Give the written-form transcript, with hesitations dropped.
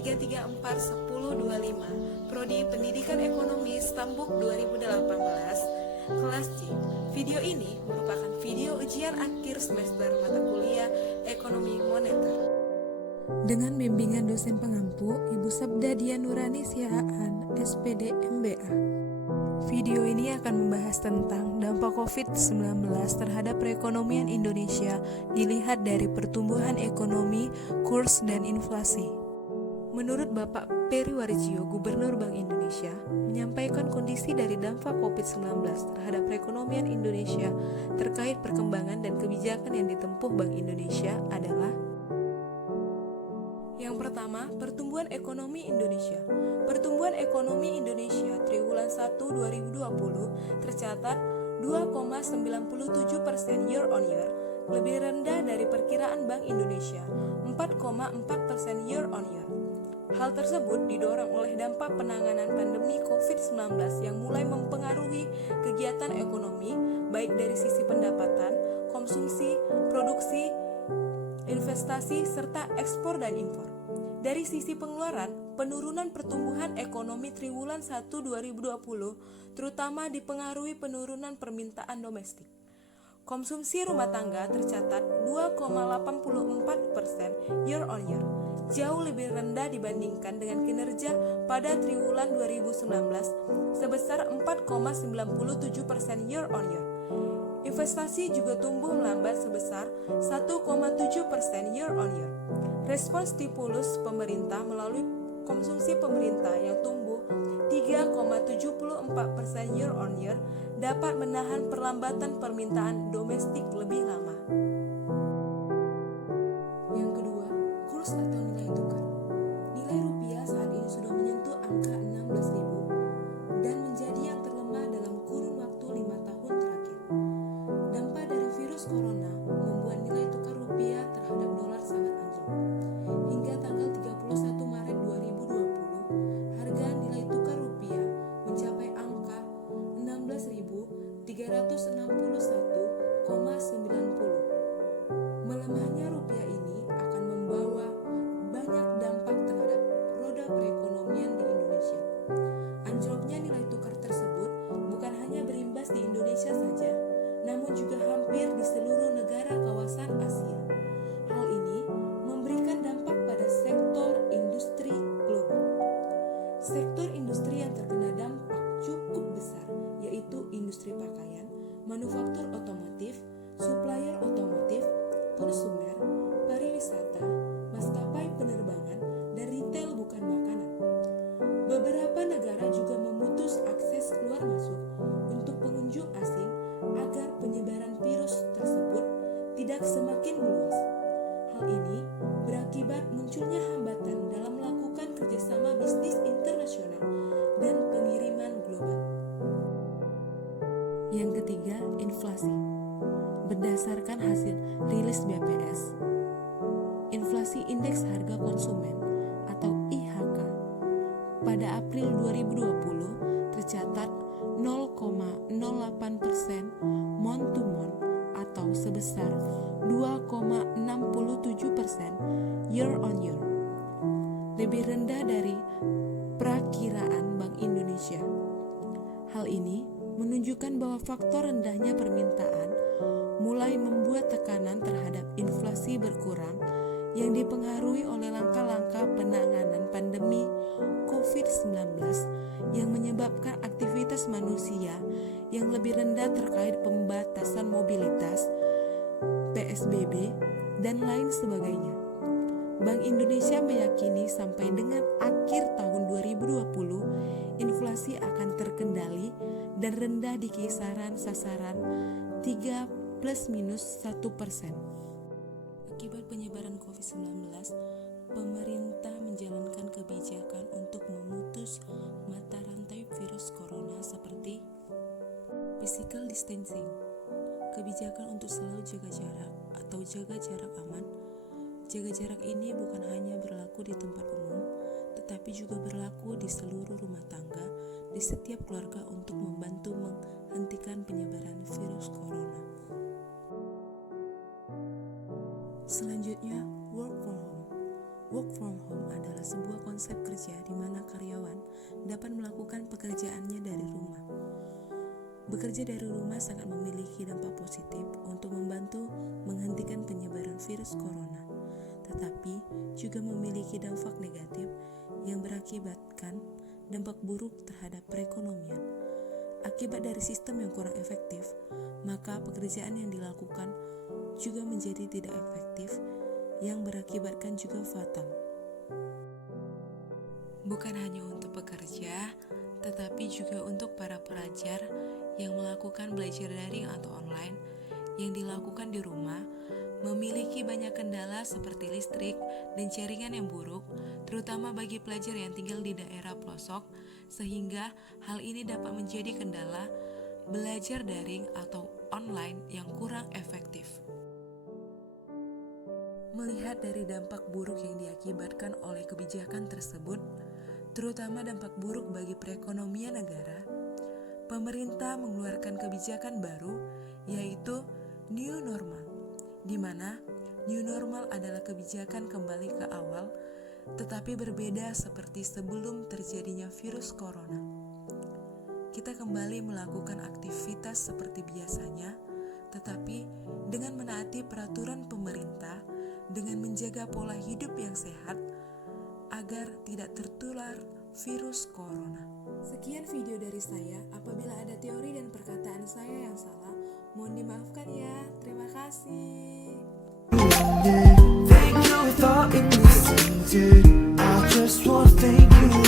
3341025, Prodi Pendidikan Ekonomi Stambuk 2018, kelas C. Video ini merupakan video ujian akhir semester mata kuliah Ekonomi Moneter. Dengan bimbingan dosen pengampu, Ibu Sabda Dian Nurani Sihaan, SPD MBA. Video ini akan membahas tentang dampak COVID-19 terhadap perekonomian Indonesia dilihat dari pertumbuhan ekonomi, kurs, dan inflasi. Menurut Bapak Peri Warjio, Gubernur Bank Indonesia, menyampaikan kondisi dari dampak COVID-19 terhadap perekonomian Indonesia terkait perkembangan dan kebijakan yang ditempuh Bank Indonesia adalah: yang pertama, pertumbuhan ekonomi Indonesia. Pertumbuhan ekonomi Indonesia triwulan 1 2020 tercatat 2,97% year on year, lebih rendah dari perkiraan Bank Indonesia, 4,4% year on year. Hal tersebut didorong oleh dampak penanganan pandemi COVID-19 yang mulai mempengaruhi kegiatan ekonomi, baik dari sisi pendapatan, konsumsi, produksi, investasi, serta ekspor dan impor. Dari sisi pengeluaran, penurunan pertumbuhan ekonomi triwulan 1 2020 terutama dipengaruhi penurunan permintaan domestik. Konsumsi rumah tangga tercatat 2,84% year on year, jauh lebih rendah dibandingkan dengan kinerja pada triwulan 2019 sebesar 4,97% year on year. Investasi juga tumbuh melambat sebesar 1,7% year on year. Respons stimulus pemerintah melalui konsumsi pemerintah yang tumbuh 3,74% year on year dapat menahan perlambatan permintaan domestik lebih lama. Yang kedua, kurs atau nilai tukar. Nilai rupiah saat ini sudah menyentuh angka 16.000 dan menjadi yang terlemah dalam kurun waktu 5 tahun terakhir. Dampak dari virus corona membuat nilai tukar rupiah terhadap dolar sangat anjlok. Hingga tanggal 31 Maret 2020, harga nilai tukar rupiah mencapai angka 16.361,90. Melemahnya rupiah ini akan membawa banyak dampak terhadap roda perekonomian di Indonesia. Anjloknya nilai tukar tersebut bukan hanya berimbas di Indonesia saja, namun juga hampir di seluruh negara kawasan Asia. Hal ini memberikan dampak pada sektor industri global. Sektor industri yang terkena dampak cukup besar yaitu industri pakaian, manufaktur otomotif, supplier otomotif, konsumer, pariwisata, maskapai penerbangan, dan retail bukan makanan. Beberapa negara juga memutus akses keluar masuk untuk pengunjung asing agar penyebaran virus tersebut tidak semakin meluas. Hal ini berakibat munculnya hambatan dalam melakukan kerjasama bisnis internasional dan pengiriman global. Yang ketiga, inflasi. Berdasarkan hasil rilis BPS, inflasi indeks harga konsumen atau IHK pada April 2020 tercatat 0,08% month to month atau sebesar 2,67% year on year, lebih rendah dari perakiraan Bank Indonesia. Hal ini menunjukkan bahwa faktor rendahnya permintaan mulai membuat tekanan terhadap inflasi berkurang yang dipengaruhi oleh langkah-langkah penanganan pandemi COVID-19 yang menyebabkan aktivitas manusia yang lebih rendah terkait pembatasan mobilitas, PSBB, dan lain sebagainya. Bank Indonesia meyakini sampai dengan akhir tahun 2020, inflasi akan terkendali dan rendah di kisaran sasaran 3 ±1%. Akibat penyebaran COVID-19, pemerintah menjalankan kebijakan untuk memutus mata rantai virus corona seperti physical distancing, kebijakan untuk selalu jaga jarak atau jaga jarak aman. Jaga jarak ini bukan hanya berlaku di tempat umum, tetapi juga berlaku di seluruh rumah tangga, di setiap keluarga untuk membantu menghentikan penyebaran virus corona. Selanjutnya, work from home. Work from home adalah sebuah konsep kerja di mana karyawan dapat melakukan pekerjaannya dari rumah. Bekerja dari rumah sangat memiliki dampak positif untuk membantu menghentikan penyebaran virus corona, tetapi juga memiliki dampak negatif yang berakibatkan dampak buruk terhadap perekonomian. Akibat dari sistem yang kurang efektif, maka pekerjaan yang dilakukan juga menjadi tidak efektif, yang berakibatkan juga fatal. Bukan hanya untuk pekerja, tetapi juga untuk para pelajar yang melakukan belajar daring atau online yang dilakukan di rumah, memiliki banyak kendala seperti listrik dan jaringan yang buruk, terutama bagi pelajar yang tinggal di daerah pelosok, sehingga hal ini dapat menjadi kendala belajar daring atau online yang kurang efektif. Melihat dari dampak buruk yang diakibatkan oleh kebijakan tersebut, terutama dampak buruk bagi perekonomian negara, pemerintah mengeluarkan kebijakan baru, yaitu New Normal, di mana New Normal adalah kebijakan kembali ke awal, tetapi berbeda seperti sebelum terjadinya virus corona. Kita kembali melakukan aktivitas seperti biasanya, tetapi dengan menaati peraturan pemerintah, dengan menjaga pola hidup yang sehat agar tidak tertular virus corona. Sekian video dari saya. Apabila ada teori dan perkataan saya yang salah, mohon dimaafkan ya. Terima kasih. Thank you with all in this I just want to thank you.